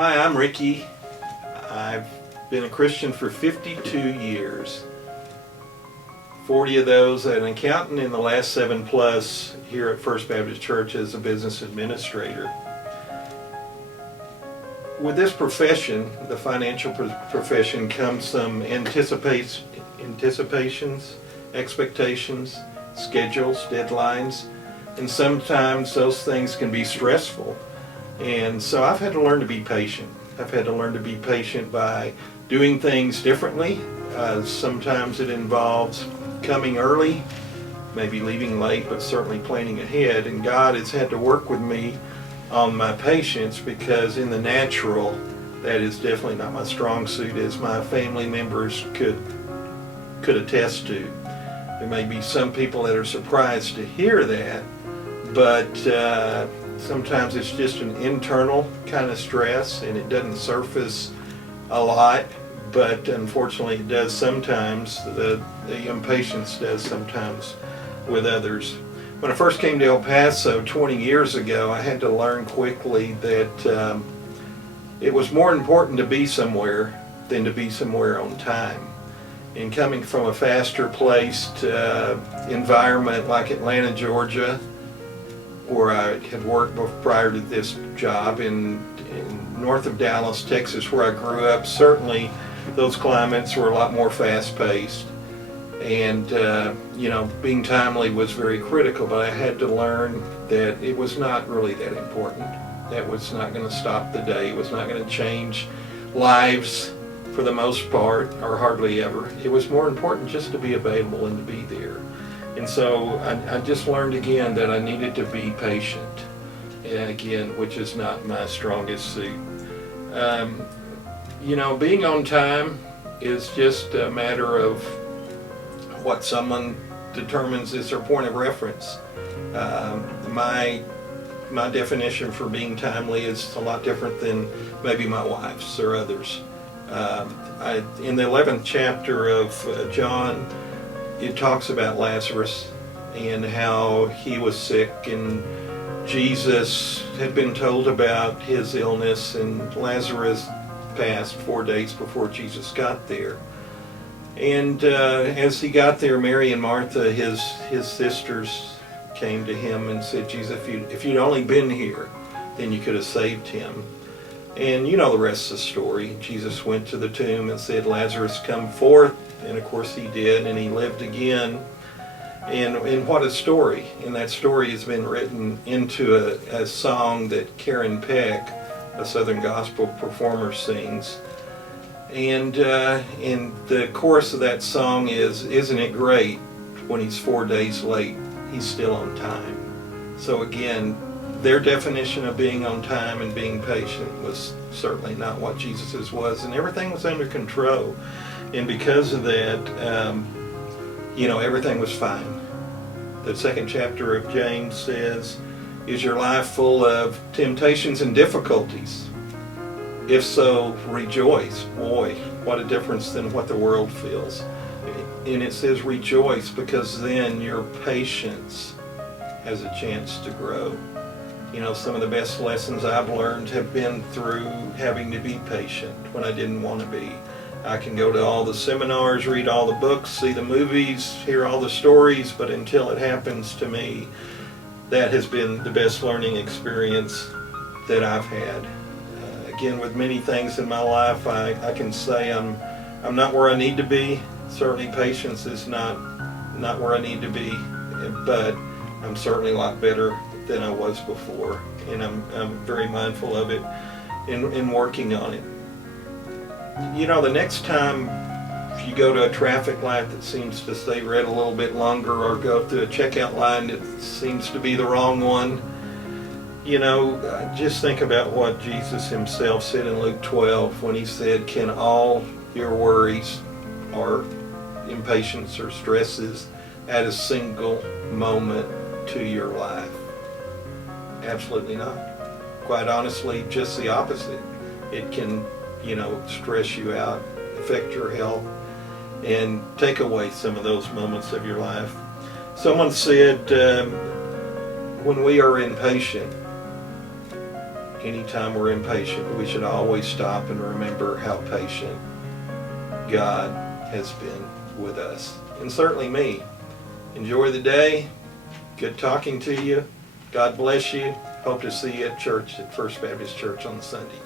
Hi, I'm Ricky. I've been a Christian for 52 years. 40 of those as an accountant, in the last 7 plus here at First Baptist Church as a business administrator. With this profession, the financial profession, comes some anticipations, expectations, schedules, deadlines, and sometimes those things can be stressful. And so I've had to learn to be patient. I've had to learn to be patient by doing things differently. Sometimes it involves coming early, maybe leaving late, but certainly planning ahead. And God has had to work with me on my patience, because in the natural, that is definitely not my strong suit, as my family members could attest to. There may be some people that are surprised to hear that, but sometimes it's just an internal kind of stress, and it doesn't surface a lot, but unfortunately it does sometimes. The impatience does sometimes with others. When I first came to El Paso 20 years ago, I had to learn quickly that it was more important to be somewhere than to be somewhere on time. And coming from a faster-paced environment like Atlanta, Georgia, where I had worked prior to this job in north of Dallas, Texas, where I grew up, certainly those climates were a lot more fast-paced. And being timely was very critical, but I had to learn that it was not really that important. That was not going to stop the day. It was not going to change lives for the most part, or hardly ever. It was more important just to be available and to be there. And so I just learned again that I needed to be patient, and again, which is not my strongest suit. Being on time is just a matter of what someone determines is their point of reference. My definition for being timely is a lot different than maybe my wife's or others. In the 11th chapter of John, it talks about Lazarus and how he was sick, and Jesus had been told about his illness, and Lazarus passed 4 days before Jesus got there. And as he got there, Mary and Martha, his sisters, came to him and said, Jesus, if you'd only been here, then you could have saved him. And you know the rest of the story. Jesus went to the tomb and said, Lazarus, come forth. And of course he did, and he lived again. And what a story. And that story has been written into a song that Karen Peck, a Southern gospel performer, sings. And the chorus of that song is, isn't it great when he's 4 days late, he's still on time. So again, their definition of being on time and being patient was certainly not what Jesus's was, and everything was under control. And because of that, everything was fine. The 2nd chapter of James says, is your life full of temptations and difficulties? If so, rejoice. Boy, what a difference than what the world feels. And it says rejoice, because then your patience has a chance to grow. Some of the best lessons I've learned have been through having to be patient when I didn't want to be. I can go to all the seminars, read all the books, see the movies, hear all the stories, but until it happens to me, that has been the best learning experience that I've had. Again, with many things in my life, I can say I'm not where I need to be. Certainly patience is not where I need to be, but I'm certainly a lot better than I was before, and I'm very mindful of it in working on it. The next time you go to a traffic light that seems to stay red a little bit longer, or go through a checkout line that seems to be the wrong one, just think about what Jesus himself said in Luke 12 when he said, can all your worries or impatience or stresses add a single moment to your life? Absolutely not. Quite honestly, just the opposite. It can, stress you out, affect your health, and take away some of those moments of your life. Someone said, when we are impatient, anytime we're impatient, we should always stop and remember how patient God has been with us, and certainly me. Enjoy the day. Good talking to you. God bless you. Hope to see you at church at First Baptist Church on Sunday.